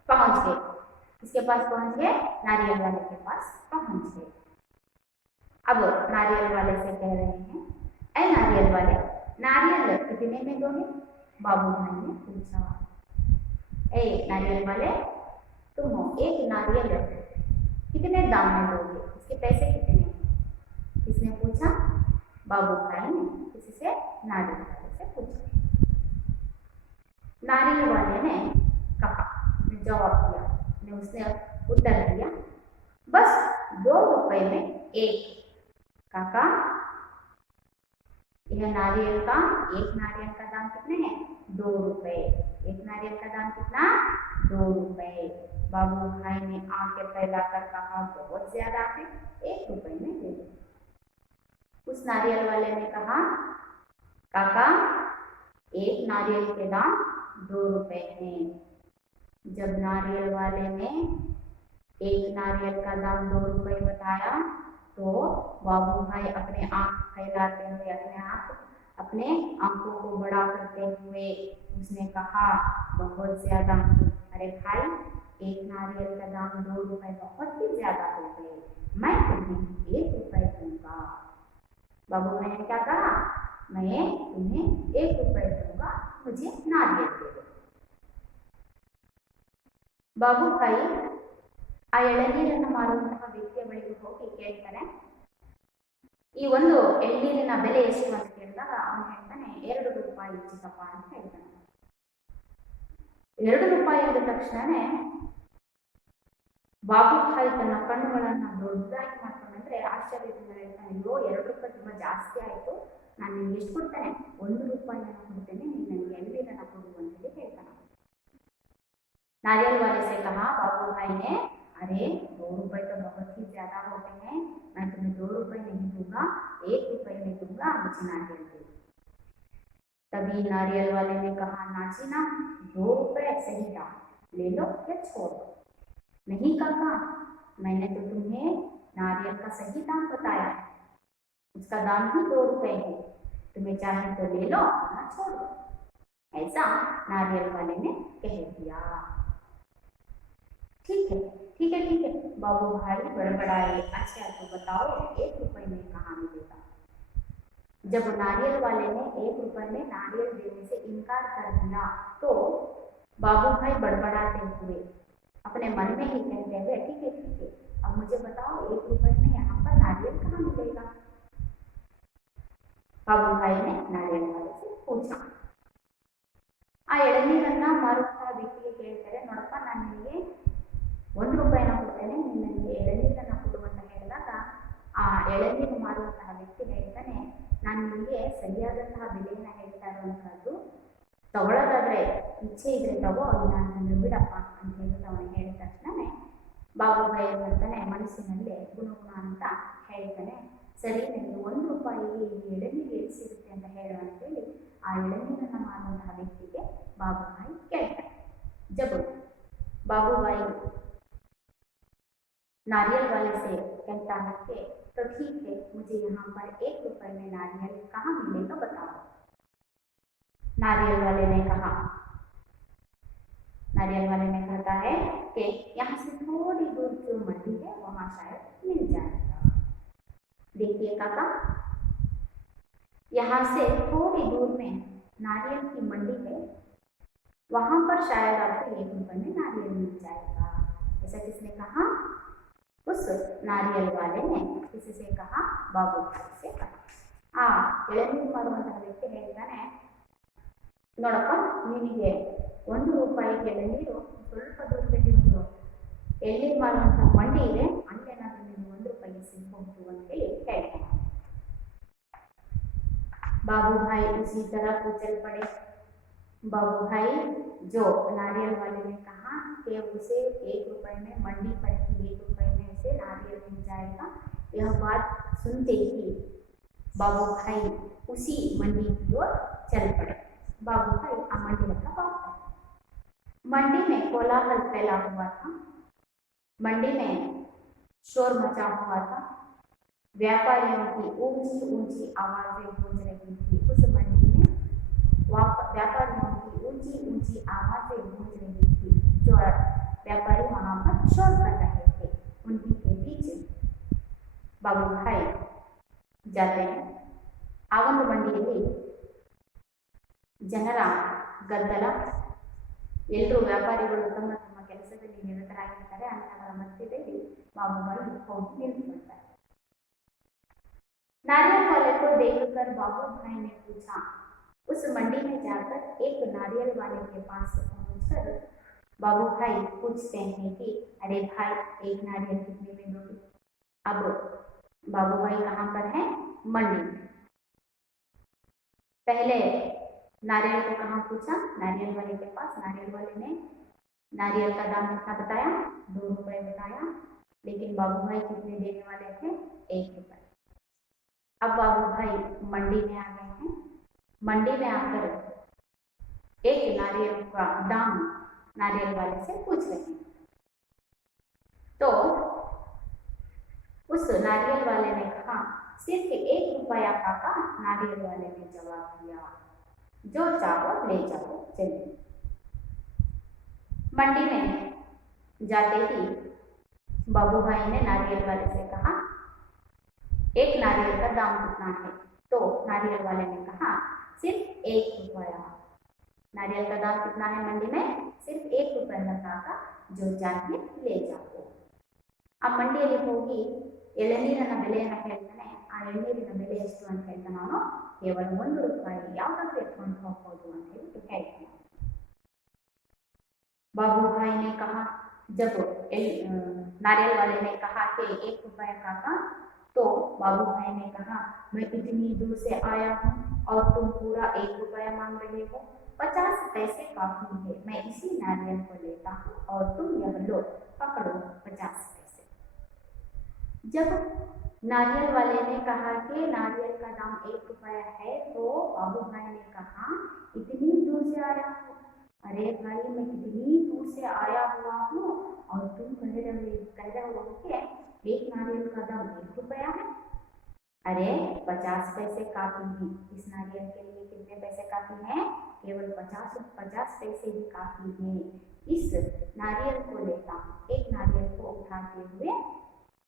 पहुंच गए। इसके पास पहुंच गए, नारियल वाले के पास पहुंच गए। अब नारियल वाले से कह रहे हैं, ऐ नारियल वाले, नारियल कितने में दोगे? बाबू भाई ने पूछा। ऐ नारियल वाले, तुम एक नारियल कितने दाम में दोगे, इसके पैसे कितने? किसने पूछा? बाबू भाई ने किसी से नारियल वाले से पूछा। नारियल वाले ने कहा, जवाब दिया, उसने उत्तर दिया, बस 2 रुपए में एक। काका, यह नारियल का एक नारियल का दाम कितने हैं? 2 रुपए। एक नारियल का दाम कितना? 2 रुपए। बाबू भाई ने आंखें फैलाकर कहा, बहुत ज्यादा है, 1 रुपए में दे दो। उस नारियल वाले ने कहा, काका, एक नारियल के दाम 2 रुपए हैं। जब नारियल वाले ने एक नारियल का दाम 2 रुपए बताया तो बाबू भाई अपने आंख फैलाते हुए अपने आंखों को बड़ा करते हुए उसने कहा, बहुत ज्यादा। अरे भाई, एक नारियल का दाम 2 रुपए बहुत ही ज्यादा हो गए, मैं तुम्हें 1 रुपए दूंगा। बाबू भाई ने क्या कहा? मैं तुम्हें 1 रुपए दूंगा, मुझे नारियल दे दो। बाबू भाई ಆ ಎಳನೀರನ್ನು ಮಾರುವಂತಹ ವ್ಯಕ್ತಿಯ ಬಳಿಗೆ ಹೋಗಿ ಕೇಳ್ತಾನೆ, ಈ ಒಂದು ಎಳನೀರಿನ ಬೆಲೆ ಎಷ್ಟು ಅಂತ ಕೇಳಿದಾಗ ಅವನು ಹೇಳ್ತಾನೆ, 2 ರೂಪಾಯಿ ಚಿಕ್ಕಪ್ಪ ಅಂತ ಹೇಳ್ತಾನೆ. 2 ರೂಪಾಯಿ ಅಂದ ತಕ್ಷಣನೇ ಬಾಬು ಭಾಯಿ ತನ್ನ ಕಣ್ಣುಗಳನ್ನ ದೊಡ್ಡದಾಗಿ ಮಾಡ್ಕೊಂಡ್ರೆ ಆಶ್ಚರ್ಯದಿಂದ ಹೇಳ್ತಾನೆ, ಅಯ್ಯೋ 2 ರೂಪಾಯಿ ತುಂಬಾ ಜಾಸ್ತಿ ಆಯ್ತು, ನಾನು ನಿಮ್ಗೆ ಎಷ್ಟು ಕೊಡ್ತೇನೆ? 1 ರೂಪಾಯಿಯನ್ನು ಕೊಡ್ತೇನೆ, ನೀನು ನನಗೆ ಎಳನೀರನ್ನ ಕೊಡು ಅಂತ ಹೇಳಿ ಹೇಳ್ತಾನೆ। नारियल वाले से कहा बाबू भाई ने, अरे 2 रुपए तो बहुत ही ज्यादा हो गए हैं, मैं तुम्हें 2 रुपए नहीं दूंगा, 1 रुपए में दूंगा, मुझे नारियल दे। तभी नारियल वाले ने कहा, नाची ना, 2 रुपए सही दाम, ले लो या छोड़ दो। नहीं काका, मैंने तो तुम्हें नारियल का सही दाम बताया है, उसका दाम ही 2 रुपए है, तुम्हें चाहे तो ले लो या छोड़ दो। ऐसा नारियल वाले ने कह दिया। ठीक है, ठीक है, ठीक है, बाबू भाई बड़बड़ाए, अच्छा तो बताओ 1 रुपए में कहाँ मिलेगा? जब नारियल वाले ने 1 रुपए में नारियल देने से इनकार कर दिया तो बाबू भाई बड़बड़ाते हुए अपने मन में ही कहते हुए, ठीक है, ठीक है, अब मुझे बताओ 1 रुपए में यहाँ पर नारियल कहाँ मिलेगा? बाबू भाई ने नारियल वाले से पूछा। ಆ ಎಳನೀರನ್ನ ಮಾರುವಂತಹ ವ್ಯಕ್ತಿಗೆ ಕೇಳ್ತಾರೆ, ನೋಡಪ್ಪ ನಾನು ನಿನಗೆ 1 ರೂಪಾಯಿನ ಕೊಡ್ತೇನೆ, ನೀನು ನನಗೆ ಎಳನೀರನ್ನ ಕೊಡು ಅಂತ ಹೇಳಿದಾಗ ಆ ಎಳನೀರು ಮಾರುವಂತಹ ವ್ಯಕ್ತಿ ಹೇಳ್ತಾನೆ, ನಾನು ನಿನಗೆ ಸರಿಯಾದಂತಹ ಬೆಲೆಯನ್ನ ಹೇಳ್ತಾ ಇರುವಂತಹದ್ದು, ತಗೊಳ್ಳೋದಾದ್ರೆ ಇಚ್ಛೆ ಇದ್ರೆ ತಗೋ, ನಾನು ಬಿಡಪ್ಪ ಅಂತ ಹೇಳ್ಬಿಟ್ಟು ಅವನಿಗೆ ಹೇಳಿದ ತಕ್ಷಣನೇ ಬಾಬುಭಾಯಿ ಏನ್ ಮಾಡ್ತಾನೆ, ಮನಸ್ಸಿನಲ್ಲಿ ಗುಣಗುಣ ಅಂತ ಹೇಳ್ತಾನೆ, ಸರಿ ನನಗೆ 1 ರೂಪಾಯಿಗೆ ಈ ಎಳನೀರು ಎಲ್ಲಿ ಸಿಗುತ್ತೆ ಅಂತ ಹೇಳು ಅಂತ ಹೇಳಿ ಆ ಎಳನೀರನ್ನ ಮಾರುವಂತಹ ವ್ಯಕ್ತಿಗೆ बाबूभाई कहता है। जब बाबूभाई नारियल वाले से कहता है कि तो ठीक है, मुझे यहाँ पर 1 रुपए में नारियल कहाँ मिलेगा बताओ। नारियल वाले ने कहा, नारियल वाले ने कहता है कि यहाँ से थोड़ी दूर जो मंडी है वहां शायद मिल जाएगा। देखिए काका, यहाँ से थोड़ी दूर में नारियल की मंडी है, वहां पर शायद आपको 1 रुपए में नारियल मिल जाएगा। ऐसा किसने कहा? उस नारियल वाले ने किसी से कहा? बाबूभाई से कहा। ಎಳನೀರು ಮಾರುವಂತಹ ವ್ಯಕ್ತಿ ಹೇಳ್ತಾನೆ, ನೋಡಪ್ಪ ನಿನಗೆ 1 ರೂಪಾಯಿಗೆ ಎಳನೀರು ಸ್ವಲ್ಪ ದೂರದಲ್ಲಿ ಒಂದು ಎಳನೀರು ಮಾರುವಂತಹ ಮಂಡಿ ಇದೆ, ಅಲ್ಲೇನಾದ್ರೂ ನೀನು 1 ರೂಪಾಯಿಗೆ ಸಿಗಬಹುದು ಅಂತ ಹೇಳಿ ಹೇಳ್ತಾನೆ। बाबूभाई उसी तरह को चल पड़े। बाबूभाई जो नारियल वाले ने कहा कि उसे 1 रुपए में मंडी पर ही 1 रुपए में से नारियल मिल जाएगा, यह बात सुनते ही बाबूभाई उसी मंडी की ओर चल पड़े। बाबूभाई मंडी का बात है। मंडी में कोलाहल फैला हुआ था, मंडी में शोर मचा हुआ था, व्यापारियों की ऊंची ऊंची आवाजें गूंज रही थी। उस मंडी में व्यापारियों की ऊंची ऊंची आवाजें गूंज रही थी। जो व्यापारी वहां पर शोर कर रहे थे, उन्हीं के बीच बाबूभाई जाते हैं। ಆ ಒಂದು ಮಂಡಿಯಲ್ಲಿ ಜನರ ಗದ್ದಲ, ಎಲ್ಲರೂ ವ್ಯಾಪಾರಿಗಳು ತಮ್ಮ ತಮ್ಮ ಕೆಲಸದಲ್ಲಿ ನಿರತರಾಗಿರ್ತಾರೆ, ಅಂತವರ ಮಧ್ಯದಲ್ಲಿ ಬಾಬುಭಾಯಿ ಹೋಗಿ ನಿಂತುಕೊಳ್ತಾರೆ। नारियल वाले को देखकर बाबूभाई ने पूछा, उस मंडी में जाकर एक नारियल वाले के पास पहुंचकर बाबूभाई पूछते हैं कि अरे भाई, एक नारियल कितने में दोगे? अब बाबूभाई कहाँ पर है? मंडी में। पहले नारियल को कहाँ पूछा? नारियल वाले के पास। नारियल वाले ने नारियल का दाम कितना बताया? 2 रुपए बताया, लेकिन बाबूभाई कितने देने वाले थे? 1 रुपए। अब बाबूभाई मंडी में आ गए हैं। मंडी में आकर एक नारियल का दाम नारियल वाले से पूछ रहे हैं। तो उस नारियल वाले ने कहा, सिर्फ 1 रुपया काका। नारियल वाले ने जवाब दिया, जो चाहो ले जाओ, चलिए। मंडी में जाते ही बाबूभाई ने नारियल वाले से कहा, एक नारियल का दाम कितना है? तो नारियल वाले ने कहा, सिर्फ 1 रुपया। नारियल का दाम कितना है मंडी में? सिर्फ 1 रुपए का, जो चाहिए ले जाओ। अब ಮಂಡಿಯಲ್ಲಿ ಹೋಗಿ ಎಳನೀರಿನ ಬೆಲೆಯನ್ನು ಹೇಳ್ತಾನೆ। ಆ ಎಳನೀರಿನ ಬೆಲೆ ಎಷ್ಟು ಅಂತ ಹೇಳ್ತಾನೆ ಅವನು, ಕೇವಲ 1 ರೂಪಾಯಿ, ಯಾವ್ದಾದ್ರು ಎತ್ಕೊಂಡು ಹೋಗ್ಬೋದು ಅಂತ ಹೇಳಿ ಹೇಳ್ತಾನೆ। बाबूभाई ने कहा, जब नारियल वाले ने कहा कि 1 रुपया काका, तो बाबूभाई ने कहा, मैं इतनी दूर से आया हूँ और तुम पूरा 1 रुपया मांग रहे हो, 50 पैसे काफी है, मैं इसी नारियल को लेता हूँ और तुम यह लो, पकड़ो 50 पैसे। जब नारियल वाले ने कहा कि नारियल का दाम 1 रुपया है, तो बाबूभाई ने कहा, इतनी दूर से आया हूँ? अरे भाई, मैं कितनी दूर से आया हुआ हूँ और तुम कह रहे हो कि 1 नारियल का दाम 1 रुपया है? अरे 50 पैसे काफी हैं। इस नारियल के लिए कितने पैसे काफी हैं? केवल 50 पैसे ही काफी हैं। इस नारियल को लेता हूँ। एक नारियल को उठाते हुए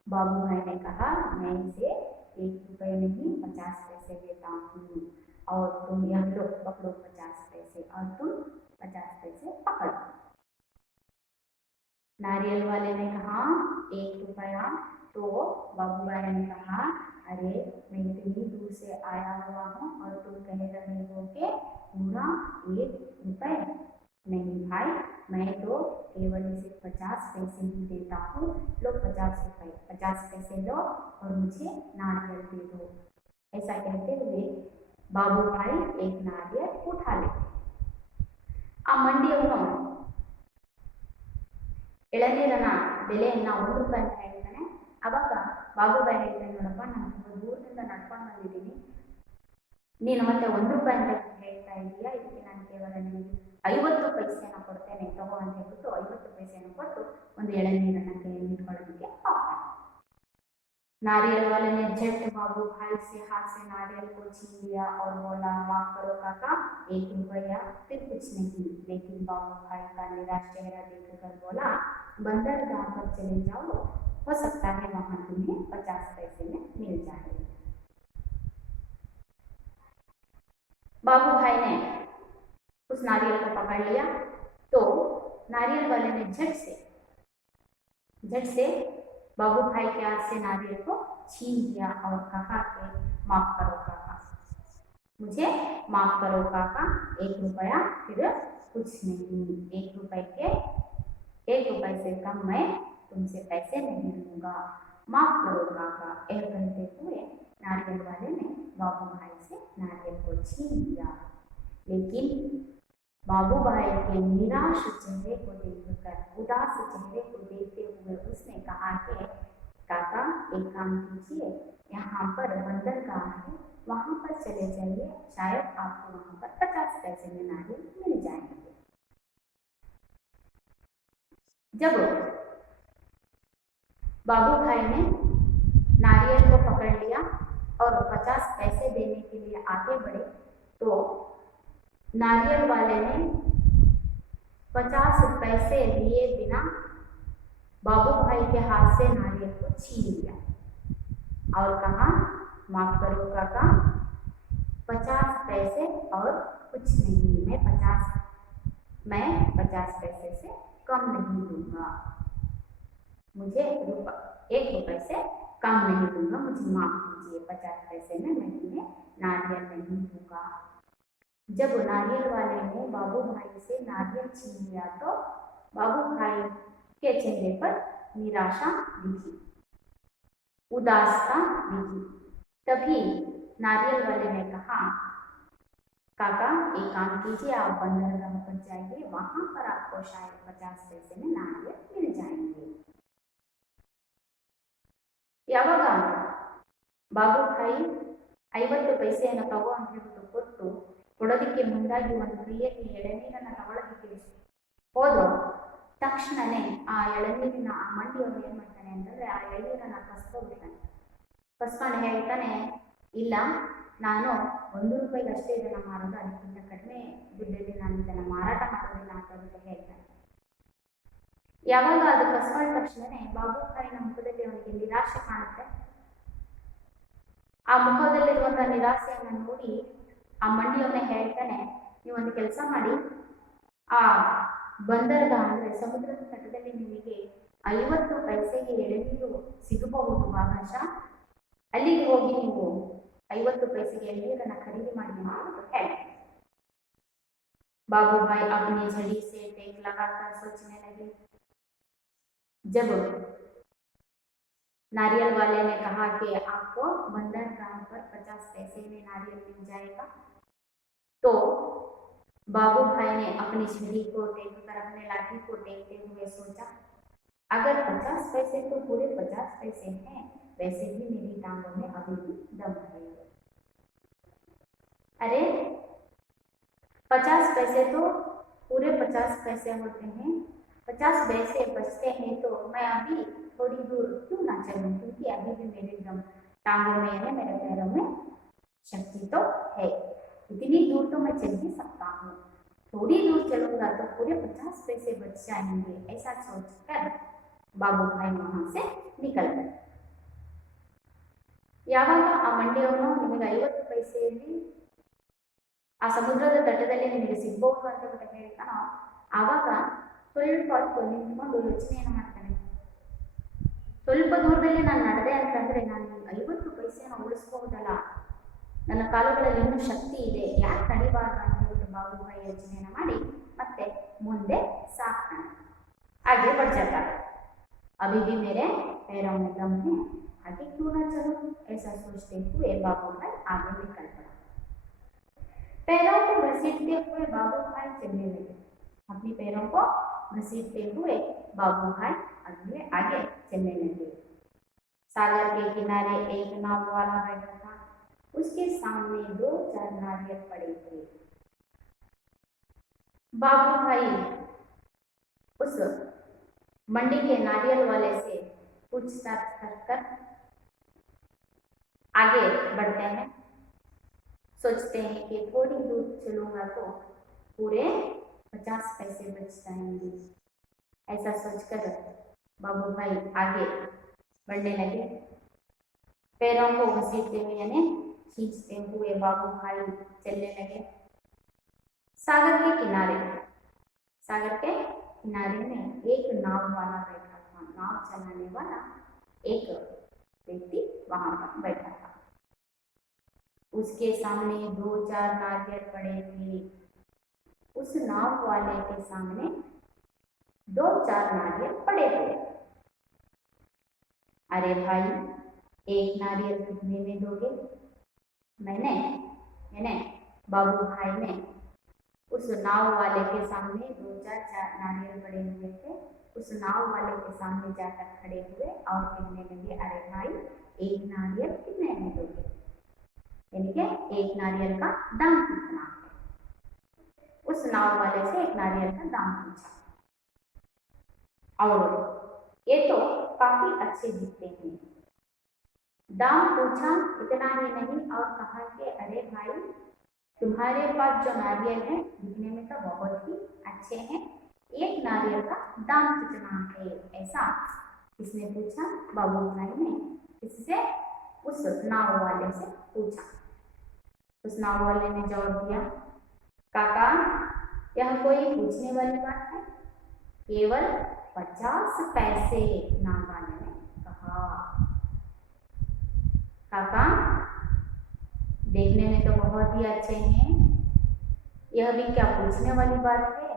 बाबूभाई ने कहा, मैं इसे 1 रुपए में ही 50 पैसे देता हूँ और तुम यह लो, पकड़ो 50 पैसे और तुम 50 पैसे पकड़ो। नारियल वाले ने कहा 1 रुपया, तो बाबूभाई ने कहा, अरे मैं इतनी दूर से आया हुआ हूँ और तुम कह रहे हो कि पूरा 1 रुपए? नहीं भाई, मैं तो केवल इसे 50 पैसे ही देता हूँ। लो 50 रुपए, 50 पैसे लो और मुझे नारियल दे दो। ऐसा कहते हुए बाबू भाई एक नारियल उठा लेते। आ ಮಂಡಿಯವನು ಎಳನೀರನ ಬೆಲೆಯನ್ನ 1 ರೂಪಾಯಿ ಅಂತ ಹೇಳ್ತಾನೆ. ಅವಾಗ ಬಾಬುಬಾಯಿ ಹೇಳ್ತಾನೆ, ನೋಡಪ್ಪ ನಾನು ದೂರದಿಂದ ನಡ್ಕೊಂಡು ಬಂದಿದ್ದೀನಿ, ನೀನು ಮತ್ತೆ 1 ರೂಪಾಯಿ ಅಂತ ಹೇಳ್ತಾ ಇದೀಯಾ, ಇದಕ್ಕೆ ನಾನು ಕೇವಲ ನಿಮಗೆ 50 ಪೈಸೆಯನ್ನು ಕೊಡ್ತೇನೆ ತಗೋ ಅಂತ ಹೇಳ್ಬಿಟ್ಟು 50 ಪೈಸೆಯನ್ನು ಕೊಟ್ಟು ಒಂದು ಎಳನೀರನ್ನ ಕೈಯಲ್ಲಿ ಇಟ್ಕೊಳ್ಳೋದಕ್ಕೆ ಹೋಗ್ತಾನೆ. नारियल वाले ने झट बाबू भाई से हाथ से नारियल को छीन लिया और बोला, माफ करो काका, 1 रुपया फिर कुछ नहीं। लेकिन बाबू भाई का निराश चेहरा देखकर बोला, बंदरगाह पर चले जाओ, हो सकता है वहां तुम्हें 50 पैसे में मिल जाए। बाबू भाई ने उस नारियल को पकड़ लिया तो नारियल वाले ने झट से बाबू भाई के हाथ से नारियल को छीन लिया और कहा कि माफ करो काका, मुझे माफ करो काका, 1 रुपया फिर कुछ नहीं। 1 रुपए से कम मैं तुमसे पैसे नहीं लूंगा, माफ करो काका। यह कहते हुए नारियल वाले ने बाबू भाई से नारियल को छीन लिया। लेकिन बाबू भाई के निराश चेहरे को देखकर, उदास चेहरे को देखते हुए उसने कहा कि काका एक काम कीजिए, यहाँ पर बंदरगाह है, वहां पर चले जाइए, शायद आपको वहां पर 50 पैसे में नारियल मिल जाएंगे। जब बाबू भाई ने नारियल को पकड़ लिया और 50 पैसे देने के लिए आगे बढ़े तो नारियल वाले ने 50 पैसे लिए बिना बाबू भाई के हाथ से नारियल को छीन लिया और कहा, माफ करो काका, 50 पैसे और कुछ नहीं, मैं 50 पैसे से कम नहीं दूंगा, मुझे 1 रुपए से कम नहीं दूंगा, मुझे माफ कीजिए, 50 पैसे में मैं तुम्हें नारियल नहीं दूंगा। जब नारियल वाले ने बाबू भाई से नारियल छीन लिया तो बाबू भाई के चेहरे पर निराशा दिखी, उदासता दिखी। तभी नारियल वाले ने कहा, काका एक काम कीजिए, आप बंदरगाह पर जाइए, वहां पर आपको शायद 50 पैसे में नारियल मिल जाएंगे। ಯಾವಾಗ ಬಾಬು ಭಾಯಿ 50 ಪೈಸೆಯನ್ನು ತಗೋ ಅಂತ ಹೇಳ್ಬಿಟ್ಟು ಕೊಟ್ಟು ಕೊಡೋದಕ್ಕೆ ಮುಂದಾಗಿ ಒಂದು ಕೈಯಲ್ಲಿ ಎಳನೀರನ್ನು ತಗೊಳ್ಳೋದಕ್ಕೆ ಹೋದೋ ತಕ್ಷಣನೇ ಆ ಎಳನೀರಿನ ಆ ಮಂಡಿಯವನು ಏನ್ ಮಾಡ್ತಾನೆ ಅಂತಂದ್ರೆ ಆ ಎಳನೀರನ್ನ ಕಸ್ಕೊಂಡ್ಬಿಡ್ತಾನೆ. ಕಸ್ಕೊಂಡು ಹೇಳ್ತಾನೆ, ಇಲ್ಲ ನಾನು 1 ರೂಪಾಯಿಗೆ ಅಷ್ಟೇ ಇದನ್ನ ಮಾರೋದು, ಅದಕ್ಕಿಂತ ಕಡಿಮೆ ದುಡ್ಡಲ್ಲಿ ನಾನು ಇದನ್ನ ಮಾರಾಟ ಮಾಡೋದಿಲ್ಲ ಅಂತ ಹೇಳ್ತಾನೆ. ಯಾವಾಗ ಅದು ಕಸ್ಕೊಂಡ ತಕ್ಷಣನೇ ಬಾಬು ಭಾಯಿನ ಮುಖದಲ್ಲಿ ಅವನಿಗೆ ನಿರಾಶೆ ಕಾಣುತ್ತೆ. ಆ ಮುಖದಲ್ಲಿರುವಂತಹ ನಿರಾಶೆಯನ್ನ ನೋಡಿ ಆ ಮಂಡಿಯವನೇ ಹೇಳ್ತಾನೆ, ನೀವೊಂದು ಕೆಲಸ ಮಾಡಿ, ಆ ಬಂದರ್ಗಾಹ ಅಂದ್ರೆ ಸಮುದ್ರದ ತಟದಲ್ಲಿ ನಿಮಗೆ 50 ಪೈಸೆಗೆ ಎಳನೀರು ಸಿಗಬಹುದು ಭಾಗಶಃ, ಅಲ್ಲಿಗೆ ಹೋಗಿ ನೀವು 50 पैसे एलनीरನ್ನ खरीदी ಮಾಡಿ ಅಂತ ಹೇಳ್ತಾರೆ। बाबू भाई अपनी झड़ी से टेक लगाकर सोचने लगे। जब नारियल वाले ने कहा कि आपको बंदरगाह पर 50 पैसे में नारियल मिल जाएगा, तो बाबू भाई ने अपनी छड़ी को टेक कर अपने लाठी को टेकते हुए सोचा, अगर 50 पैसे तो पूरे 50 पैसे हैं, वैसे भी मेरी टांगों में अभी भी दम है। अरे 50 पैसे तो पूरे 50 पैसे होते हैं, 50 पैसे बचते हैं, तो मैं अभी थोड़ी दूर क्यों ना चलूं, क्योंकि अभी भी मेरे दम टांगों में है, मेरे पैरों में शक्ति तो है, इतनी दूर तो मैं चल ही सकता हूँ, थोड़ी दूर चलूंगा तो पूरे 50 पैसे बच जाएंगे। ऐसा सोचकर बाबू भाई वहां से निकल गए। ಯಾವಾಗ ಆ ಮಂಡಿಯವನು ನಿಮಗೆ 50 ಪೈಸೆಯಲ್ಲಿ ಆ ಸಮುದ್ರದ ತಟದಲ್ಲಿ ನಿಮಗೆ ಸಿಗಬಹುದು ಅಂತ ಬಿಟ್ಟು ಹೇಳ್ತಾನೋ, ಆವಾಗ ಸ್ವಲ್ಪ ಹೊತ್ತು ನಿಂತ್ಕೊಂಡು ಯೋಚನೆಯನ್ನು ಮಾಡ್ತಾನೆ, ಸ್ವಲ್ಪ ದೂರದಲ್ಲಿ ನಾನು ನಡೆದೆ ಅಂತಂದ್ರೆ ನಾನು 50 ಪೈಸೆಯನ್ನು ಉಳಿಸ್ಬಹುದಲ್ಲ, ನನ್ನ ಕಾಲುಗಳಲ್ಲಿ ಇನ್ನೂ ಶಕ್ತಿ ಇದೆ, ಯಾಕೆ ನಡಿಬಾರ್ದು ಅಂತ ಹೇಳ್ಬಿಟ್ಟು ಬಾಬುಭಾಯಿ ಯೋಚನೆಯನ್ನು ಮಾಡಿ ಮತ್ತೆ ಮುಂದೆ ಸಾಕ್ತಾನೆ, आगे बढ़ जाता है। अभी भी मेरे पैरों में दम है, आगे क्यों ना चलूं, ऐसा सोचते हुए बाबूभाई आगे निकल पड़ा। पैरों को घसीटते हुए बाबूभाई चलने लगे। अपने पैरों को घसीटते हुए बाबूभाई आगे चलने लगे। सागर के किनारे एक नाव वाला बैठा था, उसके सामने 2-4 नारियल पड़े थे। बाबूभाई उस मंडी के नारियल वाले से पूछताछ कर आगे बढ़ते हैं। सोचते हैं कि थोड़ी दूर चलूंगा तो पूरे 50 पैसे बच जाएंगे। ऐसा सोचकर बाबूभाई आगे बढ़ने लगे। पैरों को घसीटते हुए यानी खींचते हुए बाबूभाई चलने लगे। सागर के किनारे में एक नाव वाला बैठा था। नाव चलाने वाला एक व्यक्ति वहां पर बैठा था। उसके सामने 2-4 नारियल पड़े थे। उस नाव वाले के सामने 2-4 नारियल पड़े थे। अरे भाई, एक नारियल कितने में दोगे? मैंने बाबूभाई ने उस नाव वाले के सामने 2-4 नारियल पड़े हुए थे। उस नाव वाले के सामने जाकर खड़े हुए और कहने लगे, अरे भाई, एक नारियल कितने में दोगे? यानी कि एक नारियल का दाम कितना है? उस नाव वाले से एक नारियल का दाम पूछा। और ये तो काफी अच्छे दिखते हैं। दाम पूछा, इतना ही नहीं और कहा कि अरे भाई, तुम्हारे पास जो नारियल है दिखने में तो बहुत ही अच्छे हैं, एक नारियल का दाम कितना है? ऐसा किसने पूछा? बाबूभाई ने इससे उस नाव वाले से पूछा। उस नाव वाले ने जवाब दिया, काका, यह कोई पूछने वाली बात है, केवल 50 पैसे। नाव वाले ने कहा, काका, देखने में तो बहुत ही अच्छे हैं, यह भी क्या पूछने वाली बात है?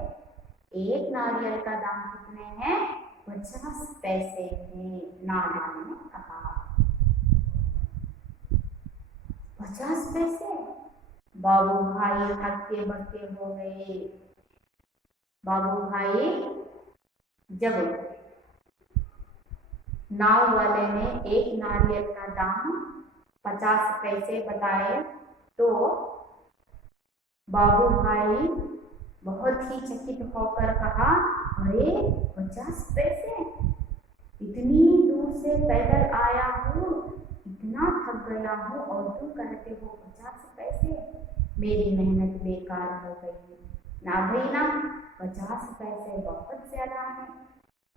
एक नारियल का दाम कितने हैं? 50 पैसे हैं। नाव वाले ने कहा, 50 पैसे? बाबूभाई हक्के बक्के हो गए। बाबूभाई जब नाव वाले ने एक नारियल का दाम 50 पैसे बताए तो बाबूभाई बहुत ही चकित होकर कहा, अरे 50 पैसे? इतनी दूर से पैदल आया हूँ, इतना थक गया हूँ और तुम कहते हो 50 पैसे? मेरी मेहनत बेकार हो गई। ना भाई ना, 50 पैसे बहुत ज्यादा है,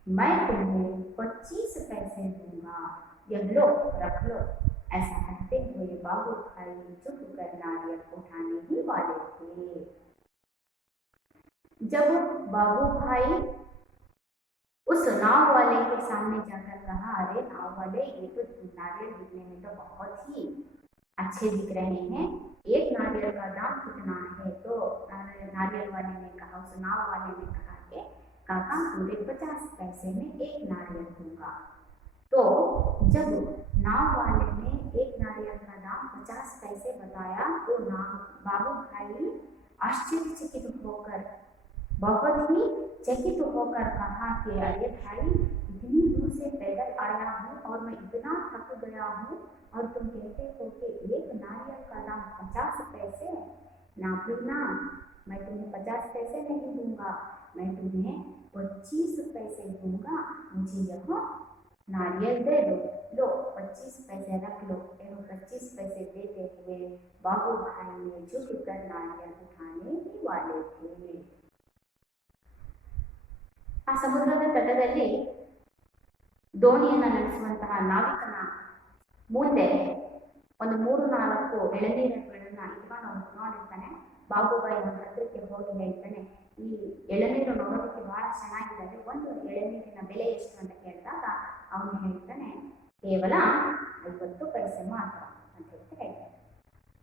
मैं तुम्हें 25 पैसे दूंगा, यह लो, रख लो। ऐसा कहते हुए बाबूभाई चुप कर नारियल उठाने ही वाले थे। जब बाबूभाई उस नाव वाले के सामने जाकर कहा, अरे नाव वाले, ये तो नारियल दिखने में तो बहुत ही अच्छे दिख रहे हैं, एक नारियल का दाम कितना है? तो नारियल वाले ने कहा, उस नाव वाले ने कहा कि काका, पूरे 50 पैसे में एक नारियल दूंगा। तो जब नाव वाले ने एक नारियल का दाम 50 पैसे बताया तो बाबूभाई आश्चर्यचकित होकर, बहुत ही चकित होकर कहा कि अरे भाई, इतनी दूर से पैदल आया हूँ और मैं इतना थक गया हूँ और तुम कहते हो कि एक नारियल का दाम 50 पैसे? ना भी ना, मैं तुम्हें 50 पैसे नहीं दूंगा, मैं तुम्हें 25 पैसे दूंगा। मुझे यह नारियल दे दो, लो 25 पैसे रख लो। एवं 25 पैसे देते हुए बाबूभाई ने झुक कर नारियल उठाने ही वाले थे। ಆ ಸಮುದ್ರದ ತಟದಲ್ಲಿ ದೋಣಿಯನ್ನು ನಡೆಸುವಂತಹ ನಾವಿಕನ ಮುಂದೆ ಒಂದು 3-4 ಎಳನೀರುಗಳನ್ನ ಇಟ್ಕೊಂಡು ಅವನು ನೋಡಿರ್ತಾನೆ. ಬಾಬುಭಾಯಿ ಅವನ ಹತ್ರಕ್ಕೆ ಹೋಗಿ ಹೇಳ್ತಾನೆ, ಈ ಎಳನೀರು ನೋಡೋದಕ್ಕೆ ಬಹಳ ಚೆನ್ನಾಗಿದೆ, ಒಂದು ಎಳನೀರಿನ ಬೆಲೆ ಎಷ್ಟು ಅಂತ ಕೇಳಿದಾಗ ಅವನು ಹೇಳ್ತಾನೆ, ಕೇವಲ 50 ಪೈಸೆ ಮಾತ್ರ ಅಂತ ಹೇಳ್ತಾನೆ.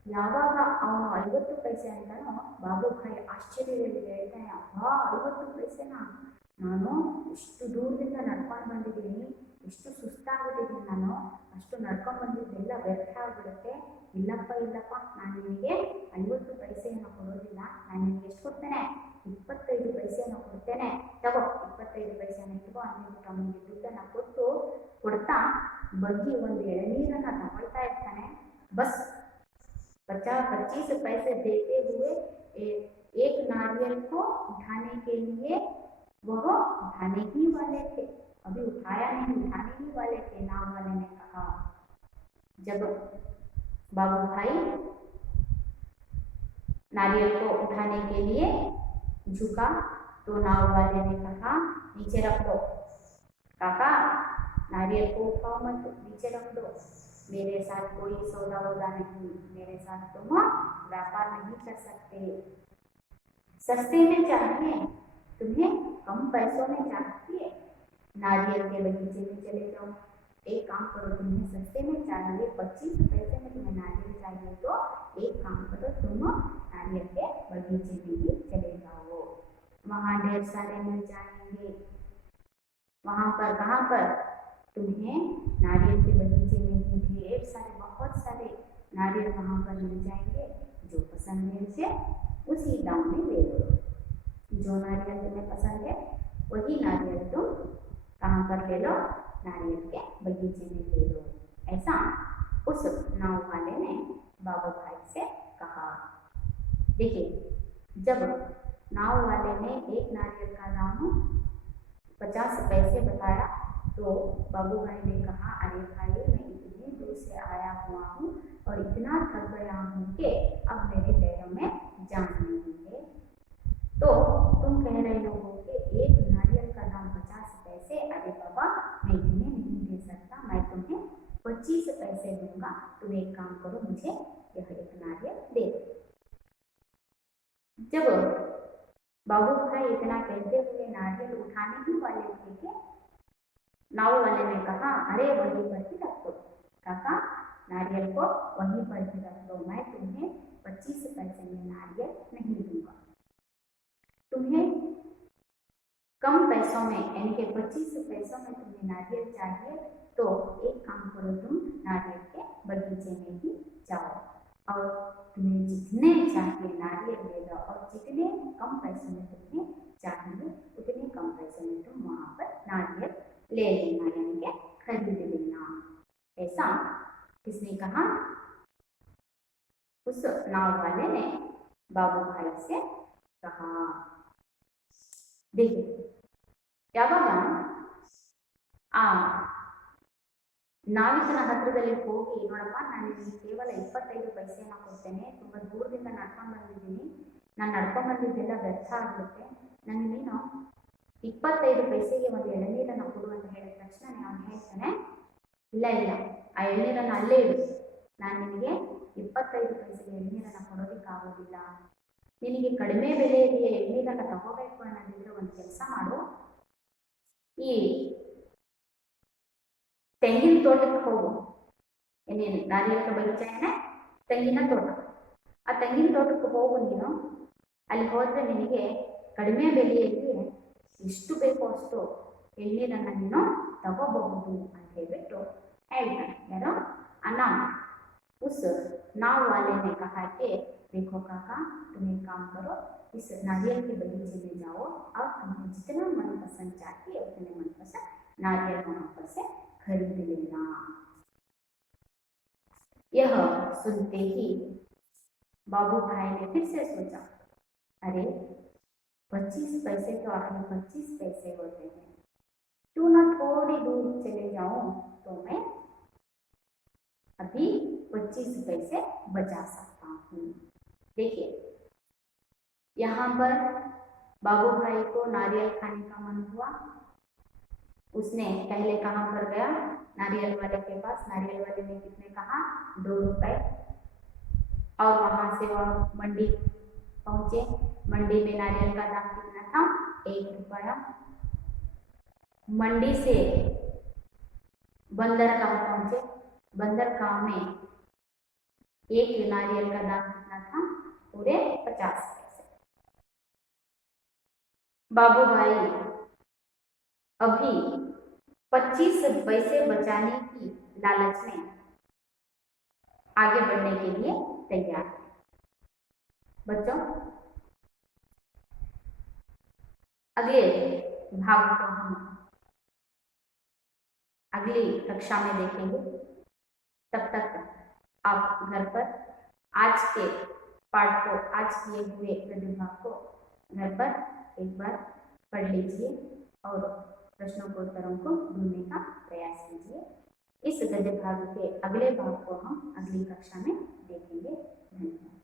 ಯಾವಾಗ ಅವನು 50 ಪೈಸೆ ಅಂತಾನೋ ಬಾಬುಭಾಯಿ ಆಶ್ಚರ್ಯದಲ್ಲಿ ಹೇಳ್ತಾನೆ, ಅಬ್ಬಾ 50 ಪೈಸೆನಾ, ನಾನು ಇಷ್ಟು ದೂರದಿಂದ ನಡ್ಕೊಂಡು ಬಂದಿದ್ದೀನಿ, ಎಷ್ಟು ಸುಸ್ತಾಗಿದ್ದೀನಿ, ನಾನು ಅಷ್ಟು ನಡ್ಕೊಂಡು ಬಂದಿದ್ದೆಲ್ಲ ವ್ಯರ್ಥ ಆಗಿಬಿಡುತ್ತೆ. ಇಲ್ಲಪ್ಪ ಇಲ್ಲಪ್ಪ, ನಾನು ನಿನಗೆ 50 ಪೈಸೆಯನ್ನು ಕೊಡೋದಿಲ್ಲ, ನಾನು ನಿನಗೆ ಎಷ್ಟು ಕೊಡ್ತೇನೆ, 25 ಪೈಸೆಯನ್ನು ಕೊಡ್ತೇನೆ, ತಗೋ 25 ಪೈಸೆಯನ್ನು ಇಟ್ಕೋ ಅಂದ್ಬಿಟ್ಟು ಅವನಿಗೆ ದುಡ್ಡನ್ನು ಕೊಡ್ತಾ ಬಗ್ಗಿ ಒಂದು ಎಳನೀರನ್ನು ತಗೊಳ್ತಾ ಇರ್ತಾನೆ. ಬಸ್ 25 पैसे देते हुए एक नारियल को उठाने के लिए वह उठाने ही वाले थे, अभी उठाया नहीं, उठाने ही वाले थे। नाव वाले ने कहा, जब बाबू भाई नारियल को उठाने के लिए झुका तो नाव वाले ने कहा, नीचे रख दो काका, नारियल को उठाओ मत, नीचे रख दो, मेरे साथ कोई सौदा वौदा नहीं, मेरे साथ तुम व्यापार नहीं कर सकते, सस्ते में चाहिए, तुम्हें कम पैसों में चाहिए, नारियल के बगीचे में चले जाओ, एक काम करो, तुम्हें सस्ते में चाहिए, 25 पैसे में तुम्हें नारियल चाहिए, तो एक काम करो, तुम नारियल के बगीचे में ही चले जाओ, वहाँ ढेर सारे मिल जाएंगे, वहाँ पर कहाँ पर, तुम्हें नारियल के बगीचे में भी ढेर सारे, बहुत सारे नारियल वहाँ पर मिल जाएंगे, जो पसंद है उसे उसी दाम में ले लो, जो नारियल तुम्हें पसंद है वही नारियल तुम कहाँ पर ले लो, नारियल के बगीचे में ले लो। ऐसा उस नाव वाले ने बाबू भाई से कहा। देखिए, जब नाव वाले ने एक नारियल का दाम 50 पैसे बताया तो बाबू भाई ने कहा, अरे भाई, मैं इतनी दूर से आया हुआ हूँ और इतना थक गया हूँ कि अब मेरे पैरों में जान नहीं है, तो तुम कह रहे हो कि एक नारियल का दाम 50 पैसे, अरे बाबा, मैं इतने नहीं दे सकता, मैं तुम्हें 25 पैसे दूंगा, तुम एक काम करो, मुझे यह एक नारियल दे दो। जब बाबू भाई इतना कहते हुए नारियल उठाने ही वाले थे कि नाव वाले ने कहा, अरे वहीं पर ही रख दो काका, नारियल को वहीं पर ही रख दो, मैं तुम्हें 25 पैसे में नारियल नहीं दूंगा, तुम्हें कम पैसों में, यानी कि 25 पैसों में तुम्हें नारियल चाहिए, तो एक काम करो, तुम नारियल के बगीचे में ही जाओ और तुम्हें जितने चाहिए नारियल ले लो, और जितने कम पैसों में तुम्हें चाहिए उतने कम पैसों में तुम वहाँ पर नारियल ले लेना, यानी कि खरीद लेना। ऐसा किसने कहा, उस नाव वाले ने बाबू भाई से कहा। देखिए, ಯಾವಾಗ ನಾವಿಕನ ಹತ್ರದಲ್ಲಿ ಹೋಗಿ, ನೋಡಪ್ಪ, ನಾನು ನಿಮಗೆ ಕೇವಲ 25 ಪೈಸೆಯನ್ನು ಕೊಡ್ತೇನೆ, ತುಂಬ ದೂರದಿಂದ ನಡ್ಕೊಂಡು ಬಂದಿದ್ದೀನಿ, ನಾನು ನಡ್ಕೊಂಡು ಬಂದಿದ್ದೆಲ್ಲ ವ್ಯರ್ಥ ಆಗುತ್ತೆ, ನನಗೆ ನೀನು 25 ಪೈಸೆಗೆ ಒಂದು ಎಳನೀರನ್ನು ಕೊಡು ಅಂತ ಹೇಳಿದ ತಕ್ಷಣ ಅವನು ಹೇಳ್ತಾನೆ, ಇಲ್ಲ ಇಲ್ಲ, ಆ ಎಳನೀರನ್ನು ಅಲ್ಲೇ ಇಡು, ನಾನು ನಿನಗೆ 25 ಪೈಸೆಗೆ ಎಳನೀರನ್ನು ಕೊಡೋದಕ್ಕಾಗೋದಿಲ್ಲ, ನಿನಗೆ ಕಡಿಮೆ ಬೆಲೆಯಲ್ಲಿ ಎಳನೀರನ್ನು ತಗೋಬೇಕು ಅನ್ನೋದಿದ್ರೆ ಒಂದು ಕೆಲಸ ಮಾಡು, ಈ ತೆಂಗಿನ ತೋಟಕ್ಕೆ ಹೋಗು, ಏನೇನು ನಾರಿಯಲ್ ಬಗೀಚಾ ಏನೇ ತೆಂಗಿನ ತೋಟ, ಆ ತೆಂಗಿನ ತೋಟಕ್ಕೆ ಹೋಗು ನೀನು, ಅಲ್ಲಿ ಹೋದರೆ ನಿನಗೆ ಕಡಿಮೆ ಬೆಲೆಯಲ್ಲಿ ಎಷ್ಟು ಬೇಕೋ ಅಷ್ಟು ಎಳ್ನೀರನ್ನು ನೀನು ತಗೋಬಹುದು ಅಂತ ಹೇಳ್ಬಿಟ್ಟು ಹೇಳ್ತಾನೆ। ಯಾರೋ अनाम उस नाव वाले ने कहा कि देखो काका, तुम एक काम करो, इस नारियल के बगीचे में जाओ और तुम्हें जितना मनपसंद चाहिए उतने मनपसंद नारियल वहाँ पर से खरीद लेना। यह सुनते ही बाबू भाई ने फिर से सोचा, अरे 25 पैसे तो आखिर 25 पैसे होते हैं, क्यों ना थोड़ी दूर चले जाऊं तो मैं अभी 25 पैसे बचा सकता हूँ। देखिए, यहाँ पर बाबू भाई को नारियल खाने का मन हुआ। उसने पहले कहाँ पर गया, नारियल वाले के पास। नारियल वाले ने कितने कहा, 2 रुपए, और वहाँ से वह मंडी पहुँचे। मंडी में नारियल का दाम कितना था, 1 रुपया। मंडी से बंदरगाह पहुँचे। बंदरगाह में एक नारियल का दाम कितना था? पूरे 50 पैसे। बाबू भाई अभी 25 पैसे बचाने की लालच में आगे बढ़ने के लिए तैयार है। बच्चों, अगले भाग को हम अगली कक्षा में देखेंगे। तब तक आप घर पर आज के पाठ को, आज किए हुए गद्य भाग को घर पर एक बार पढ़ लीजिए और प्रश्नों को, उत्तरों को ढूंढने का प्रयास कीजिए। इस गद्य भाग के अगले भाग को हम अगली कक्षा में देखेंगे। धन्यवाद।